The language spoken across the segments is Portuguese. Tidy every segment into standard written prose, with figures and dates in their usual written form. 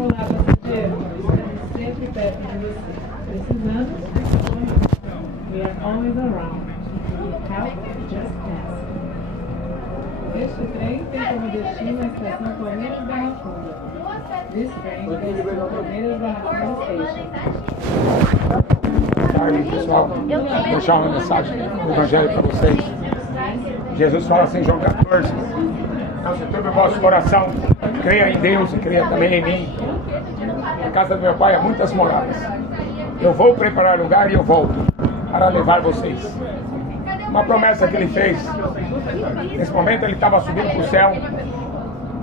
Olá, passageiro. Estamos sempre perto de você. Precisando? We are always around. Help, just ask. Este trem tem como destino a estação Palmeiras Barra Funda. This train goes to Palmeiras Barra Funda Station. Boa tarde, pessoal. Vou deixar uma mensagem do Evangelho para vocês. Jesus fala assim em João 14: não se turbe o vosso coração, creia em Deus e creia também em mim. Na casa do meu pai há muitas moradas. Eu vou preparar lugar e eu volto para levar vocês. Uma promessa que ele fez. Nesse momento ele estava subindo para o céu.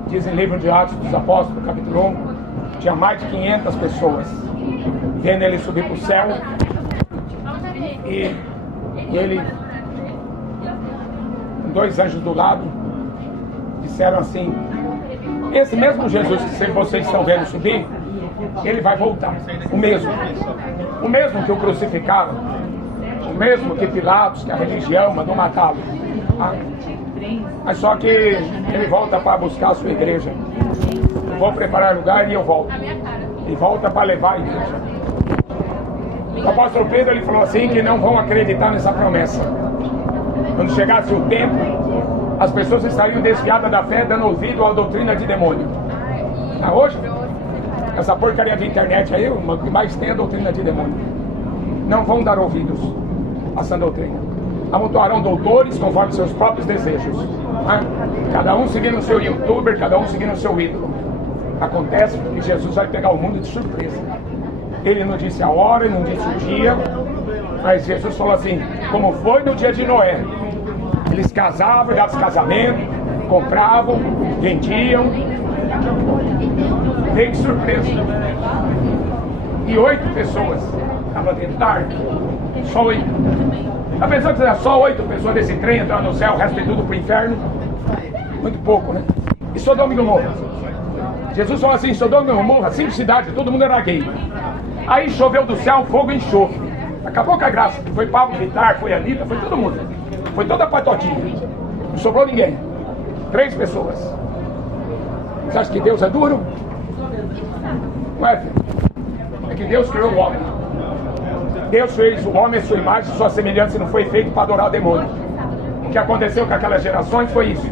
Diz em livro de Atos dos Apóstolos, capítulo 1, tinha mais de 500 pessoas vendo ele subir para o céu. E ele, com dois anjos do lado, disseram assim: esse mesmo Jesus que vocês estão vendo subir, ele vai voltar. O mesmo que o crucificaram, o mesmo que Pilatos, que a religião mandou matá-lo. Mas só que ele volta para buscar a sua igreja. Eu vou preparar lugar e eu volto. E volta para levar a igreja. O apóstolo Pedro ele falou assim que não vão acreditar nessa promessa. Quando chegasse o tempo, as pessoas estariam desviadas da fé, dando ouvido à doutrina de demônio. Hoje, essa porcaria de internet aí, o que mais tem é a doutrina de demônio. Não vão dar ouvidos a essa doutrina. Amontoarão doutores conforme seus próprios desejos. Cada um seguindo o seu youtuber, cada um seguindo o seu ídolo. Acontece que Jesus vai pegar o mundo de surpresa. Ele não disse a hora, ele não disse o dia, mas Jesus falou assim, como foi no dia de Noé. Eles casavam, davam casamento, compravam, vendiam. Veio de surpresa. E 8 pessoas estavam dentro da arca. Só 8. A pessoa que só 8 pessoas desse trem entraram no céu, o resto é tudo pro inferno. Muito pouco, né? E Sodoma e Gomorra. Jesus falou assim, Sodoma e Gomorra, 5 cidades, todo mundo era gay. Aí choveu do céu fogo e enxofre. Acabou com a graça. Foi Pablo Vittar, foi Anitta, foi todo mundo. Foi toda a patotinha. Não sobrou ninguém. 3 pessoas. Você acha que Deus é duro? Não é, filho? É que Deus criou o homem. Deus fez o homem à sua imagem, sua semelhança, e não foi feito para adorar demônios. O que aconteceu com aquelas gerações foi isso: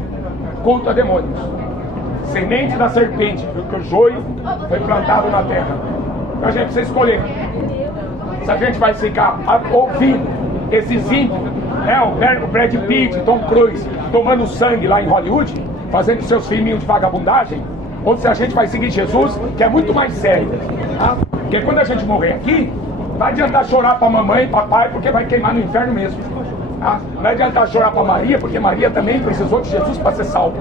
culto a demônios. Semente da serpente, porque o joio foi plantado na terra. Então a gente precisa escolher. Se a gente vai ficar ouvindo esses ímpios, o Brad Pitt, Tom Cruise, tomando sangue lá em Hollywood, fazendo seus filminhos de vagabundagem, ou se a gente vai seguir Jesus, que é muito mais sério. Tá? Porque quando a gente morrer aqui, vai adiantar chorar para mamãe e papai, porque vai queimar no inferno mesmo. Tá? Não vai adiantar chorar para Maria, porque Maria também precisou de Jesus para ser salva.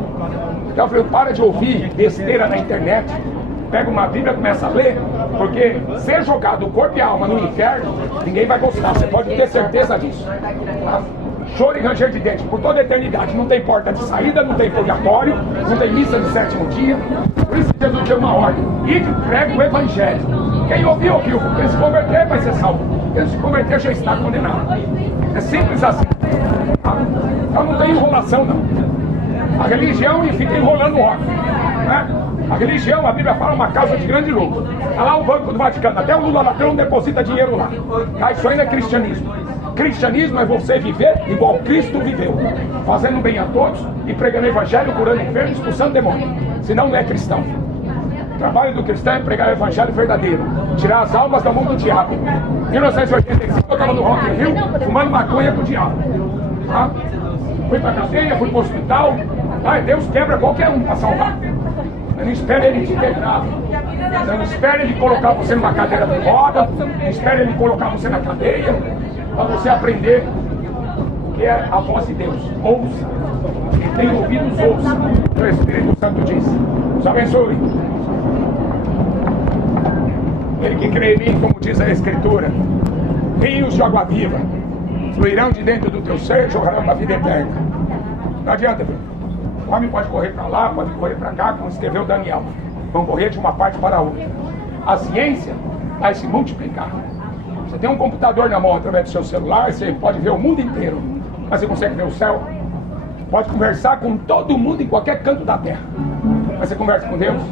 Então eu falei, para de ouvir besteira na internet, pega uma Bíblia e começa a ler, porque ser jogado corpo e alma no inferno, ninguém vai gostar, você pode ter certeza disso. Tá? Choro e ranger de dente por toda a eternidade. Não tem porta de saída, não tem purgatório, não tem missa de 7º dia. Por isso que Jesus deu uma ordem: ide, pregue o evangelho. Quem ouvir, ouviu. Quem se converter vai ser salvo. Quem se converter já está condenado. É simples assim. Então não tem enrolação não. A religião fica enrolando o homem, né? A religião, a Bíblia fala, uma casa de grande lucro. Está lá o Banco do Vaticano, até o Lula Ladrão deposita dinheiro lá. Tá? Isso ainda é cristianismo. Cristianismo é você viver igual Cristo viveu, fazendo bem a todos e pregando o evangelho, curando enfermos, expulsando demônios. Senão não é cristão. O trabalho do cristão é pregar o evangelho verdadeiro, tirar as almas da mão do diabo. Em 1985 eu estava no Rock in Rio fumando maconha com o diabo. Tá? Fui para a cadeia, fui para o hospital. Deus quebra qualquer um para salvar. Não espere ele te quebrar. Não espere ele colocar você numa cadeira de roda. Não espere ele colocar você na cadeia. Para você aprender o que é a voz de Deus. Ouça. Quem tem ouvidos, ouça. O Espírito Santo diz. Nos abençoe. Ele que crê em mim, como diz a Escritura, rios de água viva fluirão de dentro do teu ser e jorrarão para a vida eterna. Não adianta, filho. O homem pode correr para lá, pode correr para cá, como escreveu Daniel. Vão correr de uma parte para a outra. A ciência vai se multiplicar. Você tem um computador na mão através do seu celular, você pode ver o mundo inteiro. Mas você consegue ver o céu? Pode conversar com todo mundo em qualquer canto da terra. Mas você conversa com Deus?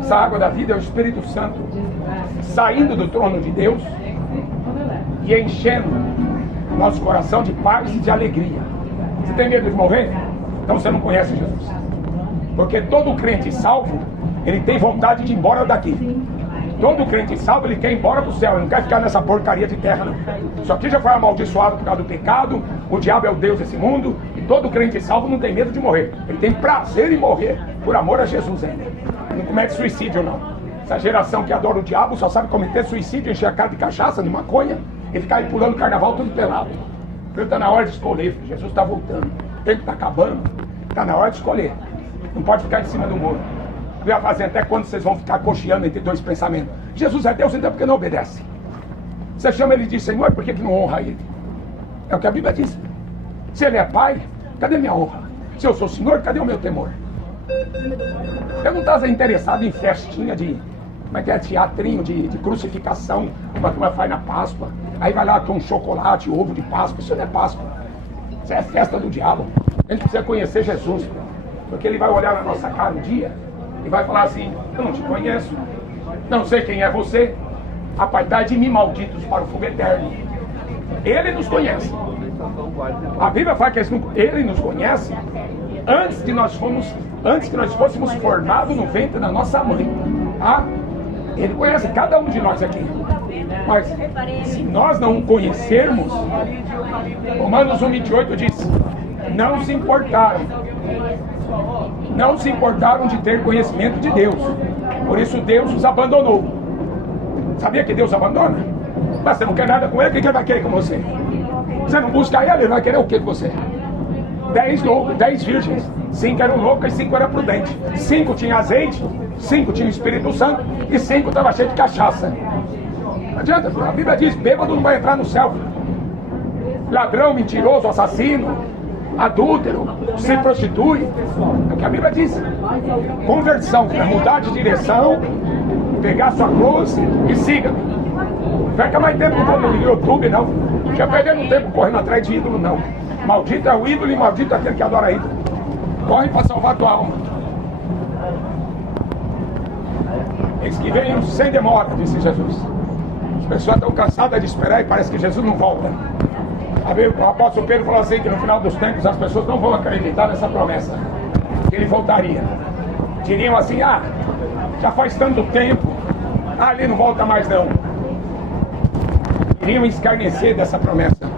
Essa água da vida é o Espírito Santo saindo do trono de Deus e enchendo nosso coração de paz e de alegria. Você tem medo de morrer? Então você não conhece Jesus. Porque todo crente salvo, ele tem vontade de ir embora daqui. Todo crente salvo, ele quer ir embora para o céu. Ele não quer ficar nessa porcaria de terra, não. Isso aqui já foi amaldiçoado por causa do pecado. O diabo é o Deus desse mundo. E todo crente salvo não tem medo de morrer. Ele tem prazer em morrer por amor a Jesus ainda. Não comete suicídio, não. Essa geração que adora o diabo só sabe cometer suicídio, encher a cara de cachaça, de maconha e ficar aí pulando carnaval tudo pelado. Porque está na hora de escolher. Jesus está voltando. O tempo está acabando. Está na hora de escolher. Não pode ficar em cima do muro. Vai fazer até quando vocês vão ficar cocheando entre dois pensamentos. Jesus é Deus, então por que não obedece? Você chama ele de Senhor, por que não honra ele? É o que a Bíblia diz. Se ele é pai, cadê minha honra? Se eu sou Senhor, cadê o meu temor? Eu não estava interessado em festinha de, como é que é, teatrinho de crucificação, como a turma faz na Páscoa. Aí vai lá com um chocolate, ovo de Páscoa. Isso não é Páscoa. Isso é festa do diabo. A gente precisa conhecer Jesus, porque ele vai olhar na nossa cara um dia e vai falar assim: eu não te conheço, não sei quem é você, apartai de mim, malditos, para o fogo eterno. Ele nos conhece. A Bíblia fala que ele nos conhece antes que nós fôssemos formados no ventre da nossa mãe. Ah, ele conhece cada um de nós aqui. Mas se nós não o conhecermos, Romanos 1:28 diz: não se importaram de ter conhecimento de Deus, por isso Deus os abandonou. Sabia que Deus abandona? Mas você não quer nada com ele, o que ele vai querer com você? Você não busca ele, ele vai querer o que com você? 10 virgens, 5 eram loucas e 5 eram prudentes. 5 tinham azeite, 5 tinham Espírito Santo e 5 estavam cheios de cachaça. Não adianta, a Bíblia diz: bêbado não vai entrar no céu. Ladrão, mentiroso, assassino, adúltero, se prostitui. É o que a Bíblia diz. Conversão, é mudar de direção, pegar sua cruz e siga. Não perca mais tempo no YouTube, não. Já perdendo tempo correndo atrás de ídolo, não. Maldito é o ídolo e maldito é aquele que adora ídolo. Corre para salvar a tua alma. Eles que venham sem demora, disse Jesus. As pessoas estão cansadas de esperar e parece que Jesus não volta. O apóstolo Pedro falou assim, que no final dos tempos as pessoas não vão acreditar nessa promessa, que ele voltaria. Diriam assim: ah, já faz tanto tempo, ele não volta mais não. Iriam escarnecer dessa promessa.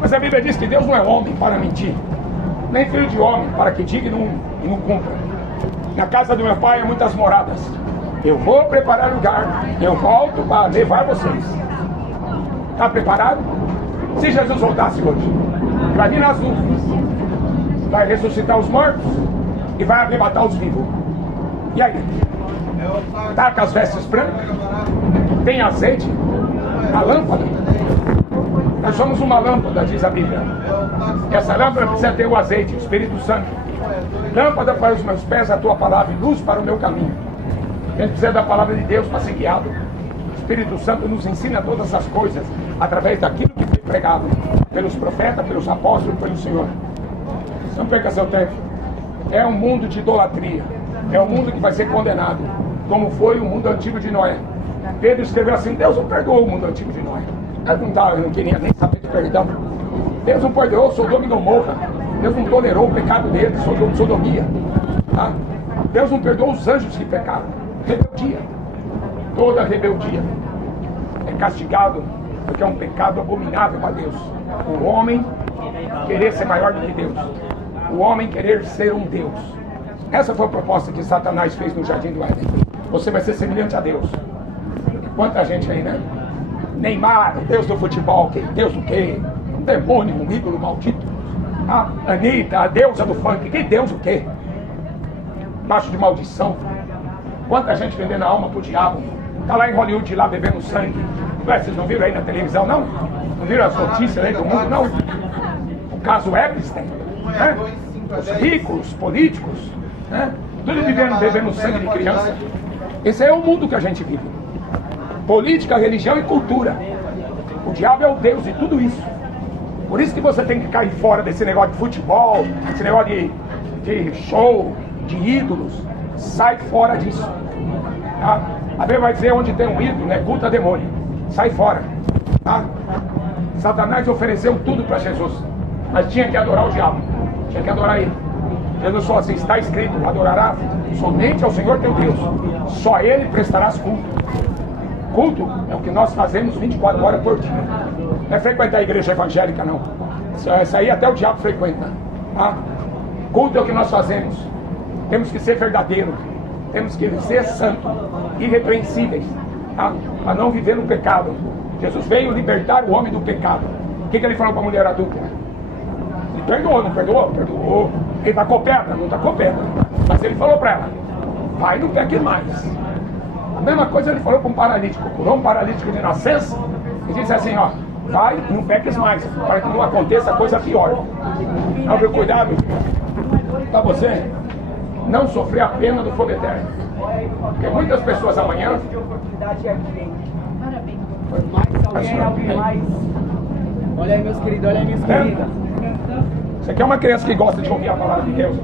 Mas a Bíblia diz que Deus não é homem para mentir, nem filho de homem para que diga e não cumpra. Na casa do meu pai há muitas moradas. Eu vou preparar lugar, eu volto para levar vocês. Está preparado? Se Jesus voltasse hoje, vai vir nas nuvens, vai ressuscitar os mortos e vai arrebatar os vivos. E aí? Está com as vestes brancas? Tem azeite na lâmpada? Nós somos uma lâmpada, diz a Bíblia. Essa lâmpada precisa ter o azeite, o Espírito Santo. Lâmpada para os meus pés, a tua palavra, e luz para o meu caminho. A gente precisa da palavra de Deus para ser guiado. O Espírito Santo nos ensina todas essas coisas através daquilo que foi pregado pelos profetas, pelos apóstolos e pelo Senhor. Não perca seu tempo. É um mundo de idolatria. É um mundo que vai ser condenado, como foi o mundo antigo de Noé. Pedro escreveu assim: Deus não perdoou o mundo antigo de Noé. Eu não queria nem saber de perdão. Deus não perdoou Sodoma e Gomorra. Deus não tolerou o pecado deles, sodomia. Tá? Deus não perdoou os anjos que pecaram. Rebeldia. Toda rebeldia é castigado, porque é um pecado abominável a Deus. O homem querer ser maior do que Deus. O homem querer ser um Deus. Essa foi a proposta que Satanás fez no Jardim do Éden. Você vai ser semelhante a Deus. Quanta gente aí, né? Neymar, Deus do futebol, Deus do quê? Um demônio, um ídolo maldito. A Anitta, a deusa do funk, que Deus o quê? Baixo de maldição. Quanta gente vendendo a alma pro diabo. Tá lá em Hollywood, lá bebendo sangue. Ué, vocês não viram aí na televisão, não? Não viram as notícias aí do mundo, não? O caso Epstein, né? Os ricos, os políticos, né? Tudo bebendo sangue de criança. Esse é o mundo que a gente vive. Política, religião e cultura. O diabo é o Deus de tudo isso. Por isso que você tem que cair fora desse negócio de futebol, esse negócio de show, de ídolos. Sai fora disso. Tá? A Bíblia vai dizer: onde tem um ídolo, é culto a demônio. Sai fora. Tá? Satanás ofereceu tudo para Jesus, mas tinha que adorar o diabo, tinha que adorar ele. Jesus falou assim: está escrito, adorarás somente ao Senhor teu Deus, só a ele prestarás culto. Culto é o que nós fazemos 24 horas por dia. Não é frequentar a igreja evangélica, não. Isso aí até o diabo frequenta. Tá? Culto é o que nós fazemos. Temos que ser verdadeiros, temos que ser santos, irrepreensíveis, tá? Para não viver no pecado. Jesus veio libertar o homem do pecado. O que ele falou para a mulher adulta? Ele perdoou, não perdoou? Perdoou. Ele tacou pedra? Não tacou pedra. Mas ele falou para ela: vai, não peque mais. A mesma coisa ele falou para um paralítico. Curou um paralítico de nascença e disse assim: ó, vai, não peques mais, para que não aconteça coisa pior. Então, meu cuidado para você não sofrer a pena do fogo eterno. Porque muitas pessoas amanhã... Olha aí, meus queridos, olha aí, minhas queridas. Você quer uma criança que gosta de ouvir a palavra de Deus?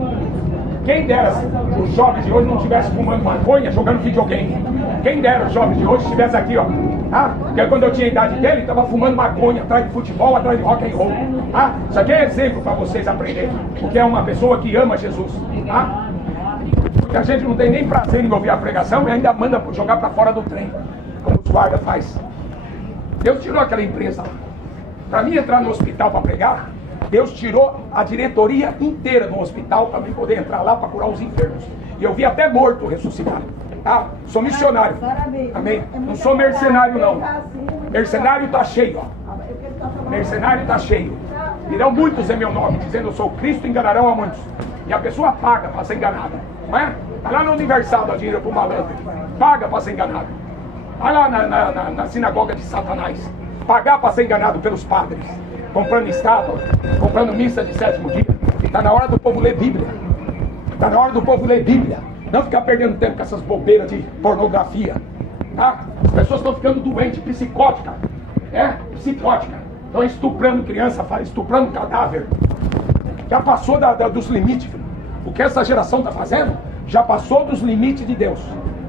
Quem dera se os jovens de hoje não estivessem fumando maconha, jogando videogame. Quem dera os jovens de hoje estivessem aqui, ó. Ah, porque quando eu tinha a idade dele, ele estava fumando maconha, atrás de futebol, atrás de rock and roll. Ah, isso aqui é exemplo para vocês aprenderem. Porque é uma pessoa que ama Jesus. Ah, porque a gente não tem nem prazer em ouvir a pregação e ainda manda jogar para fora do trem, como os guardas faz. Deus tirou aquela empresa lá. Para mim entrar no hospital para pregar, Deus tirou a diretoria inteira do hospital para mim poder entrar lá para curar os enfermos. E eu vi até morto ressuscitar. Tá? Sou missionário. Amém? Não sou mercenário, não. Mercenário está cheio, ó. Mercenário está cheio. Virão muitos em meu nome, dizendo: eu sou Cristo, enganarão a muitos. E a pessoa paga para ser enganada. Não é? Vai lá no Universal dar dinheiro para o malandro. Paga para ser enganado. Vai lá na sinagoga de Satanás. Pagar para ser enganado pelos padres. Comprando estátua, comprando missa de 7º dia. Está na hora do povo ler Bíblia. Está na hora do povo ler Bíblia. Não ficar perdendo tempo com essas bobeiras de pornografia. Tá? As pessoas estão ficando doentes, psicóticas. Psicóticas. Estão estuprando criança, estuprando cadáver. Já passou dos limites. Filho. O que essa geração está fazendo já passou dos limites de Deus.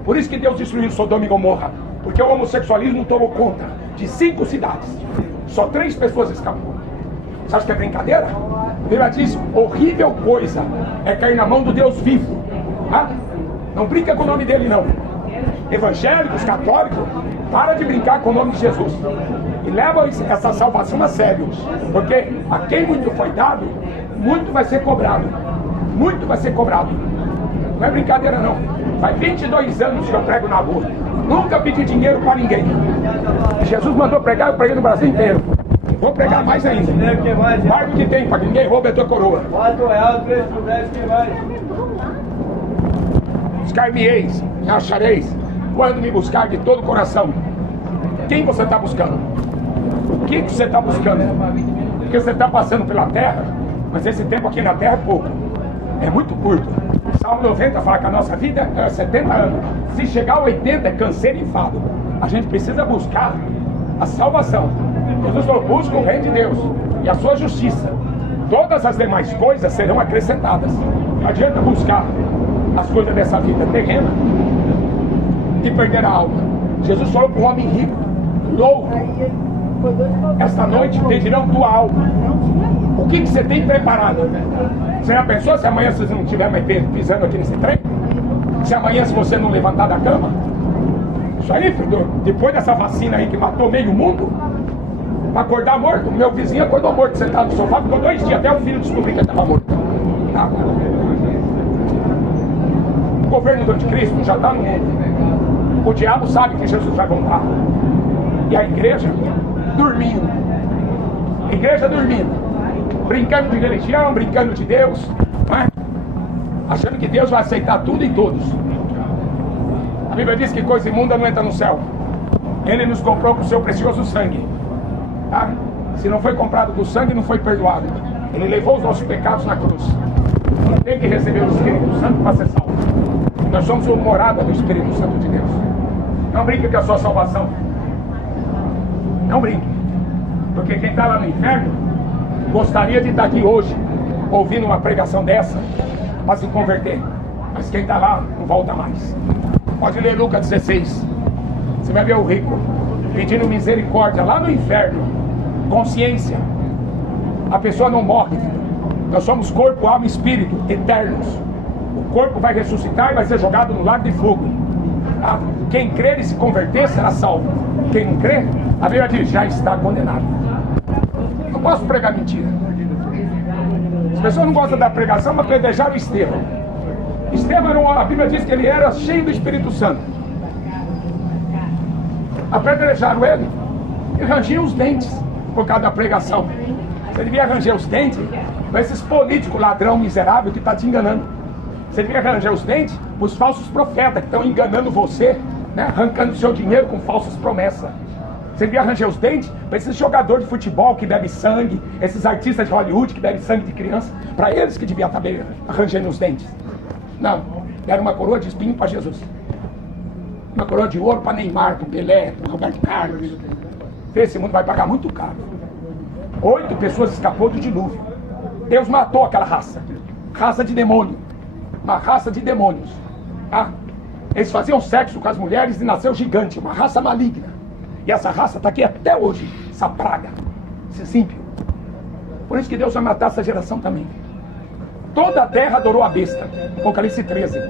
Por isso que Deus destruiu Sodoma e Gomorra. Porque o homossexualismo tomou conta de 5 cidades. Só 3 pessoas escapou. Você acha que é brincadeira? A Bíblia diz: horrível coisa é cair na mão do Deus vivo. Tá? Não brinca com o nome dele, não. Evangélicos, católicos, para de brincar com o nome de Jesus. E leva essa salvação a sério. Porque a quem muito foi dado, muito vai ser cobrado. Muito vai ser cobrado. Não é brincadeira, não. Faz 22 anos que eu prego na rua. Nunca pedi dinheiro para ninguém. Jesus mandou pregar, eu preguei no Brasil inteiro. Vou pregar mais ainda. Mais do que tem, para que ninguém roube a tua coroa. Buscar-me-eis, me achareis, quando me buscar de todo o coração. Quem você está buscando? O que você está buscando? Porque você está passando pela terra, mas esse tempo aqui na terra é pouco. É muito curto. Salmo 90 fala que a nossa vida é 70 anos. Se chegar a 80 é canseiro e enfado. A gente precisa buscar a salvação. Jesus falou: busca o reino de Deus e a sua justiça. Todas as demais coisas serão acrescentadas. Não adianta buscar as coisas dessa vida terrena e perder a alma. Jesus falou para o homem rico: louco, esta noite pedirão tua alma. O que você tem preparado? Você já pensou se amanhã você não estiver mais pisando aqui nesse trem? Se amanhã se você não levantar da cama? Isso aí, filho, depois dessa vacina aí que matou meio mundo, para acordar morto, meu vizinho acordou morto, sentado no sofá, ficou 2 dias até o filho descobrir que ele estava morto. Tá? O governo do anticristo já está no mundo. O diabo sabe que Jesus vai voltar. E a igreja dormindo. A igreja dormindo. Brincando de religião, brincando de Deus, né? Achando que Deus vai aceitar tudo e todos. A Bíblia diz que coisa imunda não entra no céu. Ele nos comprou com o seu precioso sangue. Tá? Se não foi comprado com sangue, não foi perdoado. Ele levou os nossos pecados na cruz. Ele tem que receber o Espírito Santo para ser salvo. Nós somos uma morada do Espírito Santo de Deus. Não brinque com a sua salvação. Não brinque. Porque quem está lá no inferno gostaria de estar aqui hoje ouvindo uma pregação dessa para se converter. Mas quem está lá não volta mais. Pode ler Lucas 16. Você vai ver o rico pedindo misericórdia lá no inferno. Consciência. A pessoa não morre. Nós somos corpo, alma e espírito eternos. O corpo vai ressuscitar e vai ser jogado no lago de fogo. Tá? Quem crer e se converter será salvo. Quem não crer, a Bíblia diz, já está condenado. Não posso pregar mentira. As pessoas não gostam da pregação, mas apedrejaram Estevão. Estevão, a Bíblia diz que ele era cheio do Espírito Santo. Apedrejaram ele e rangiam os dentes por causa da pregação. Você devia ranger os dentes para esses políticos ladrão miserável que está te enganando. Você devia ranger os dentes para os falsos profetas que estão enganando você, né? Arrancando seu dinheiro com falsas promessas. Você devia ranger os dentes para esses jogadores de futebol que bebem sangue, esses artistas de Hollywood que bebem sangue de criança, para eles que devia estar arranjando os dentes. Não, deram uma coroa de espinho para Jesus. Uma coroa de ouro para Neymar, para Pelé, para Roberto Carlos. Esse mundo vai pagar muito caro. 8 pessoas escapou do dilúvio. Deus matou aquela raça. Raça de demônio. Uma raça de demônios. Tá? Eles faziam sexo com as mulheres e nasceu gigante. Uma raça maligna. E essa raça está aqui até hoje. Essa praga. Esse ímpio. Por isso que Deus vai matar essa geração também. Toda a terra adorou a besta. Apocalipse 13.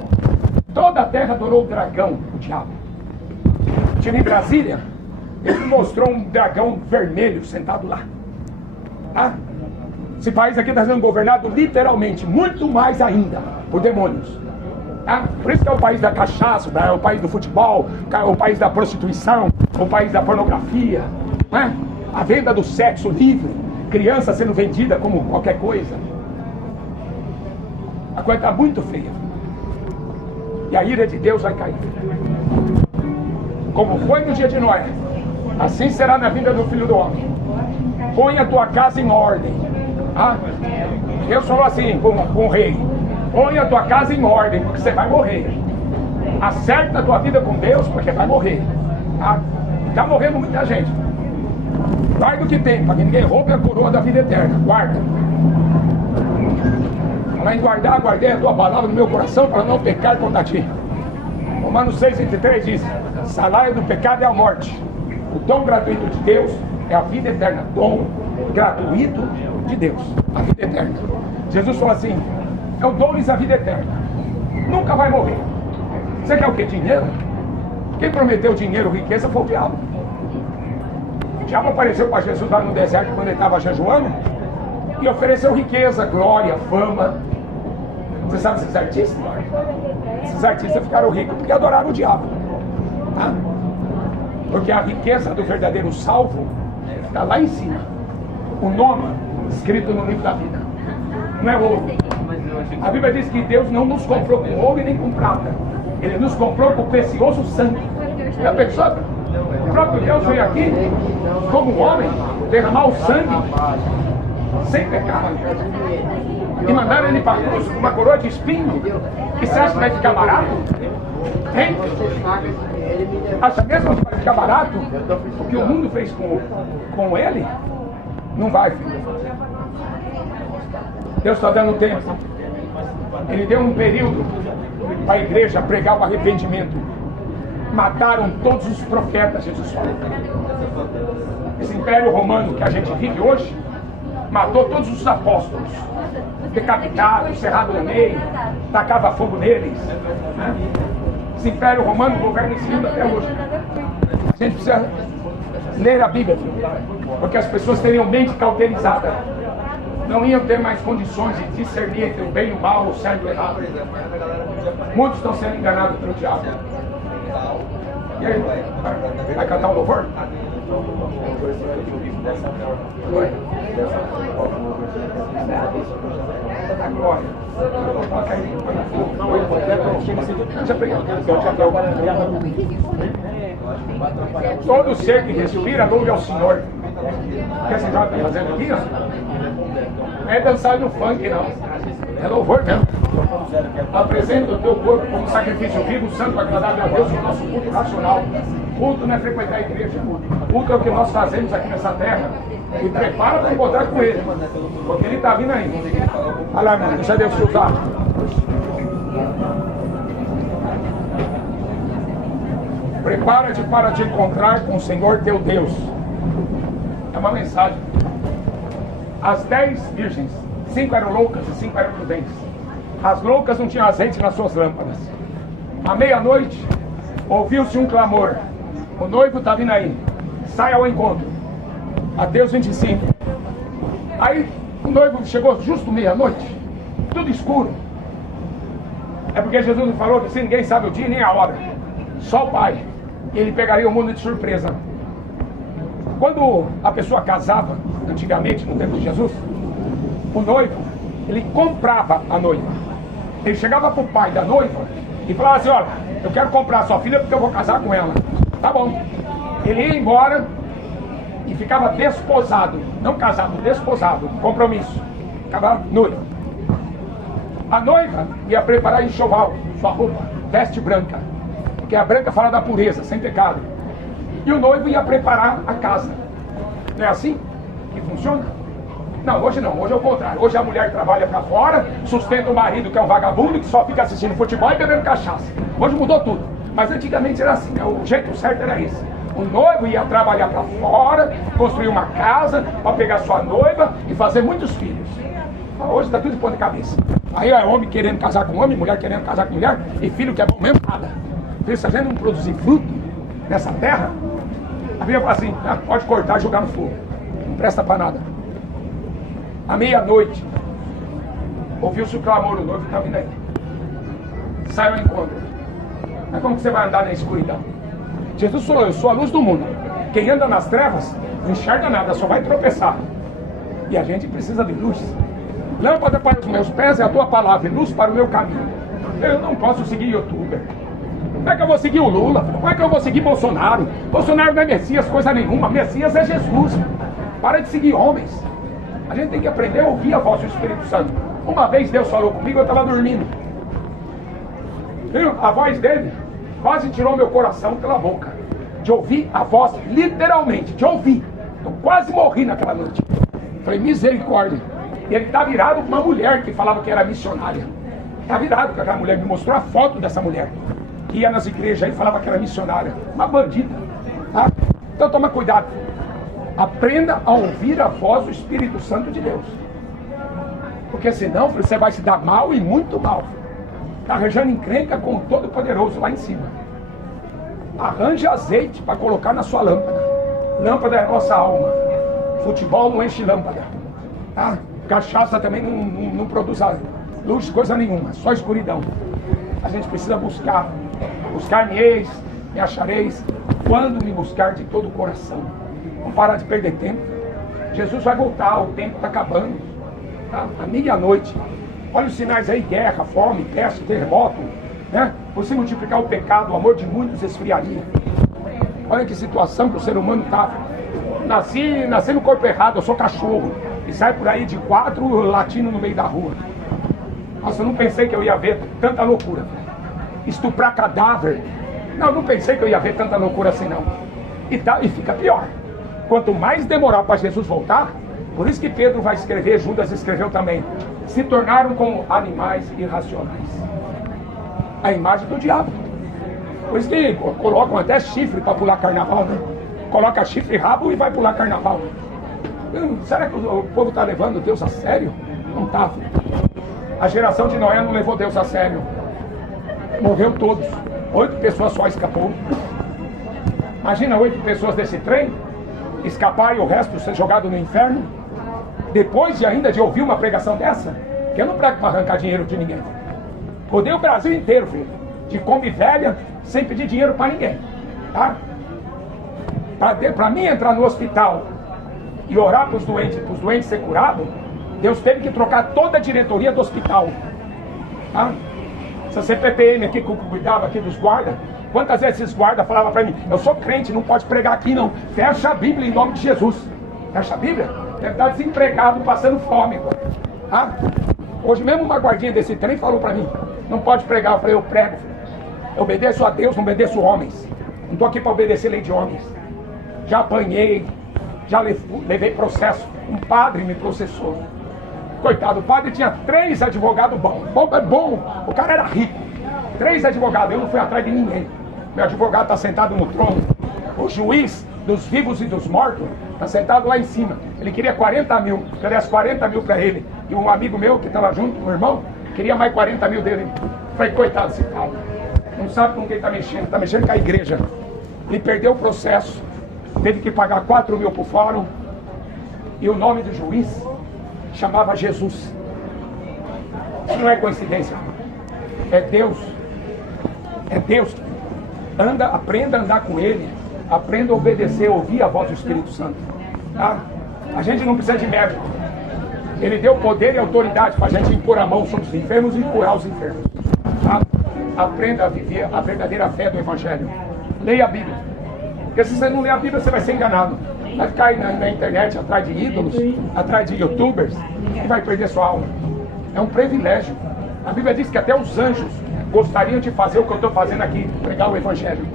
Toda a terra adorou o dragão, o diabo. Tinha em Brasília, ele mostrou um dragão vermelho sentado lá. Ah, esse país aqui está sendo governado literalmente, muito mais ainda, por demônios. Ah, por isso que é o país da cachaça, é o país do futebol, é o país da prostituição, o país da pornografia, né? A venda do sexo livre, criança sendo vendida como qualquer coisa. A coisa está muito feia. E a ira de Deus vai cair. Como foi no dia de Noé, assim será na vinda do Filho do Homem. Põe a tua casa em ordem. Ah? Deus falou assim com o rei: põe a tua casa em ordem, porque você vai morrer. Acerta a tua vida com Deus, porque vai morrer. Ah? Está morrendo muita gente. Guarda o que tem, para que ninguém roube a coroa da vida eterna. Guarda. Falar em guardar, guardei a tua palavra no meu coração para não pecar contra ti. Romanos 6,23 diz: salário do pecado é a morte. O dom gratuito de Deus é a vida eterna. Dom gratuito de Deus, a vida eterna. Jesus falou assim: eu dou-lhes a vida eterna. Nunca vai morrer. Você quer o que? Dinheiro? Quem prometeu dinheiro, riqueza, foi o diabo. O diabo apareceu para Jesus lá no deserto quando ele estava jejuando e ofereceu riqueza, glória, fama. Você sabe esses artistas? Esses artistas ficaram ricos porque adoraram o diabo. Tá? Porque a riqueza do verdadeiro salvo está lá em cima. O nome escrito no livro da vida. Não é ouro. A Bíblia diz que Deus não nos comprou com ouro e nem com prata. Ele nos comprou com precioso sangue. Já pensou? O próprio Deus veio aqui como homem derramar o sangue sem pecado. E mandaram ele para a cruz com uma coroa de espinho. E você acha que vai ficar barato? Hein? Acha mesmo que vai ficar barato? O que o mundo fez com ele? Não vai, filho. Deus está dando tempo. Ele deu um período para a igreja pregar o arrependimento. Mataram todos os profetas, Jesus falou. Esse império romano que a gente vive hoje matou todos os apóstolos. Decapitaram, cerrado no meio, tacava fogo neles. Né? Esse império romano governa esse mundo até hoje. A gente precisa ler a Bíblia, porque as pessoas teriam mente cauterizada. Não iam ter mais condições de discernir entre o bem e o mal, o certo e o errado. Muitos estão sendo enganados pelo diabo. E aí, vai cantar um louvor? Oi? A glória. Todo ser que respira, louve ao Senhor. O que você já está fazendo aqui? Não é dançar no funk, não. É louvor mesmo. Apresenta o teu corpo como sacrifício vivo, santo, agradável a Deus, o nosso culto racional. Culto não é frequentar a igreja. Culto é o que nós fazemos aqui nessa terra. E prepara para encontrar com Ele, porque Ele está vindo aí. Olha lá, irmão, deixa Deus te usar. Prepara-te para te encontrar com o Senhor teu Deus. É uma mensagem. As 10 virgens, 5 eram loucas e 5 eram prudentes. As loucas não tinham azeite nas suas lâmpadas. À meia-noite, ouviu-se um clamor: o noivo está vindo aí, sai ao encontro. Mateus 25. Aí o noivo chegou justo meia-noite, tudo escuro. É porque Jesus não falou que se ninguém sabe o dia nem a hora, só o Pai. E ele pegaria o mundo de surpresa. Quando a pessoa casava, antigamente, no tempo de Jesus, o noivo, ele comprava a noiva. Ele chegava para o pai da noiva e falava assim: olha, eu quero comprar a sua filha porque eu vou casar com ela. Tá bom. Ele ia embora e ficava desposado. Não casado, desposado, compromisso. Ficava noiva. A noiva ia preparar enxoval, sua roupa, veste branca, porque a branca fala da pureza, sem pecado. E o noivo ia preparar a casa. Não é assim que funciona? Não, hoje não, hoje é o contrário. Hoje a mulher trabalha pra fora, sustenta o marido que é um vagabundo, que só fica assistindo futebol e bebendo cachaça. Hoje mudou tudo. Mas antigamente era assim, né? O jeito certo era esse. O noivo ia trabalhar pra fora, construir uma casa para pegar sua noiva e fazer muitos filhos. Hoje está tudo de ponta cabeça. Aí é homem querendo casar com homem, mulher querendo casar com mulher, e filho que é bom mesmo, nada. Filho, se a gente não produzir fruto nessa terra, a Bíblia fala assim: pode cortar e jogar no fogo. Não presta para nada. À meia-noite, ouviu-se o clamor do noivo que está vindo aí. Sai ao encontro. Mas como que você vai andar na escuridão? Jesus falou: eu sou a luz do mundo. Quem anda nas trevas não enxerga nada, só vai tropeçar. E a gente precisa de luz. Lâmpada para os meus pés é a tua palavra, e luz para o meu caminho. Eu não posso seguir youtuber. Como é que eu vou seguir o Lula? Como é que eu vou seguir Bolsonaro? Bolsonaro não é Messias, coisa nenhuma. Messias é Jesus. Para de seguir homens. A gente tem que aprender a ouvir a voz do Espírito Santo. Uma vez Deus falou comigo, eu estava dormindo. A voz dele quase tirou meu coração pela boca. De ouvir a voz, literalmente, de ouvir. Eu quase morri naquela noite. Falei: misericórdia. E ele está virado com uma mulher que falava que era missionária. Está virado com aquela mulher. Me mostrou a foto dessa mulher que ia nas igrejas e falava que era missionária. Uma bandida. Tá? Então toma cuidado. Aprenda a ouvir a voz do Espírito Santo de Deus. Porque senão você vai se dar mal e muito mal. Está arranjando encrenca com o Todo-Poderoso lá em cima. Arranje azeite para colocar na sua lâmpada. Lâmpada é a nossa alma. Futebol não enche lâmpada. Tá? Cachaça também não produz luz, coisa nenhuma, só escuridão. A gente precisa buscar. Buscar-me-eis, me achareis, quando me buscar de todo o coração. Vamos parar de perder tempo. Jesus vai voltar, o tempo está acabando. Tá? À meia-noite. Olha os sinais aí: guerra, fome, peste, terremoto. Né? Por se multiplicar o pecado, o amor de muitos esfriaria. Olha que situação que o ser humano está. Nasci no corpo errado, eu sou cachorro. E sai por aí de 4 latinos no meio da rua. Nossa, eu não pensei que eu ia ver tanta loucura. Estuprar cadáver. Não pensei que eu ia ver tanta loucura assim não. E fica pior. Quanto mais demorar para Jesus voltar, por isso que Pedro vai escrever, Judas escreveu também: se tornaram como animais irracionais. A imagem do diabo. Por isso que colocam até chifre para pular carnaval, né? Coloca chifre e rabo e vai pular carnaval. Será que o povo está levando Deus a sério? Não está. A geração de Noé não levou Deus a sério. Morreu todos. 8 pessoas só escapou. Imagina 8 pessoas desse trem escapar e o resto ser jogado no inferno. Depois ainda de ouvir uma pregação dessa, que eu não prego para arrancar dinheiro de ninguém. Rodei o Brasil inteiro, filho, de Kombi velha, sem pedir dinheiro para ninguém. Tá? Para mim entrar no hospital e orar para os doentes ser curados, Deus teve que trocar toda a diretoria do hospital. Tá? Essa CPPM aqui que cuidava aqui dos guardas, quantas vezes esses guardas falavam para mim: eu sou crente, não pode pregar aqui não, fecha a Bíblia em nome de Jesus. Fecha a Bíblia? Deve estar desempregado, passando fome. Tá? Hoje mesmo uma guardinha desse trem falou para mim: não pode pregar. Eu falei: eu prego, filho. Eu obedeço a Deus, não obedeço homens. Não estou aqui para obedecer lei de homens. Já apanhei, já levei processo. Um padre me processou. Coitado, o padre tinha 3 advogados bons. Bom, o cara era rico. 3 advogados, eu não fui atrás de ninguém. Meu advogado está sentado no trono. O juiz dos vivos e dos mortos está sentado lá em cima. Ele queria 40 mil. Eu desse 40 mil para ele. E um amigo meu que estava junto, um irmão, queria mais 40 mil dele. Falei, coitado desse cara. Não sabe com quem está mexendo com a igreja. Ele perdeu o processo. Teve que pagar 4 mil para o fórum. E o nome do juiz chamava Jesus. Isso não é coincidência. É Deus. É Deus. Aprenda a andar com Ele. Aprenda a obedecer, ouvir a voz do Espírito Santo. Tá? A gente não precisa de médico. Ele deu poder e autoridade para a gente impor a mão sobre os enfermos e curar os enfermos. Tá? Aprenda a viver a verdadeira fé do Evangelho. Leia a Bíblia. Porque se você não ler a Bíblia, você vai ser enganado. Vai ficar aí na internet atrás de ídolos, atrás de youtubers, e vai perder sua alma. É um privilégio. A Bíblia diz que até os anjos gostariam de fazer o que eu estou fazendo aqui, pregar o Evangelho.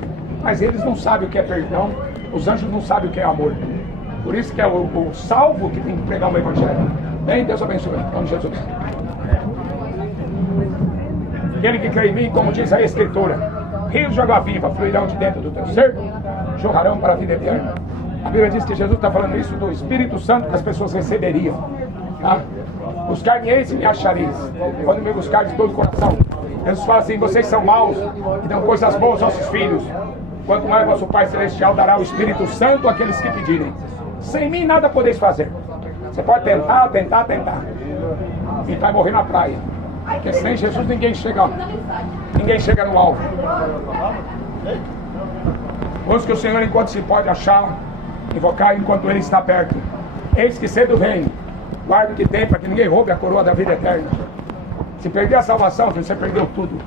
Mas eles não sabem o que é perdão, os anjos não sabem o que é amor. Por isso que é o salvo que tem que pregar o Evangelho. Bem, Deus abençoe. Em nome de Jesus. Aquele que crê em mim, como diz a Escritura, rios de água viva fluirão de dentro do teu ser, jorrarão para a vida eterna. A Bíblia diz que Jesus está falando isso do Espírito Santo que as pessoas receberiam. Tá? Buscar-me-eis e me achareis, quando me buscar de todo o coração. Jesus fala assim, vocês são maus e dão coisas boas aos seus filhos. Quanto mais vosso Pai Celestial dará o Espírito Santo àqueles que pedirem. Sem mim nada podeis fazer. Você pode tentar e vai morrer na praia. Porque sem Jesus ninguém chega no alvo. Busque o Senhor enquanto se pode achar, invocar enquanto Ele está perto. Eis que cedo vem. Guarde o que tem para que ninguém roube a coroa da vida eterna. Se perder a salvação, você perdeu tudo.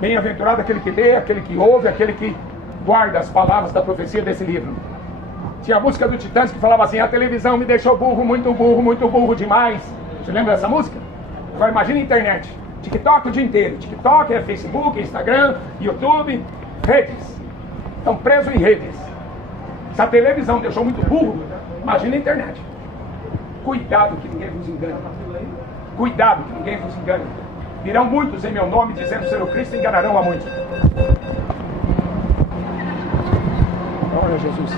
Bem-aventurado aquele que lê, aquele que ouve, aquele que guarda as palavras da profecia desse livro. Tinha a música do Titãs que falava assim, a televisão me deixou burro, muito burro demais. Você lembra dessa música? Agora imagine a internet. TikTok o dia inteiro. TikTok é Facebook, Instagram, YouTube, redes. Estão presos em redes. Se a televisão deixou muito burro, imagine a internet. Cuidado que ninguém vos engane. Cuidado que ninguém vos engane. Virão muitos em meu nome dizendo ser o Cristo e enganarão a muitos. Glória a Jesus.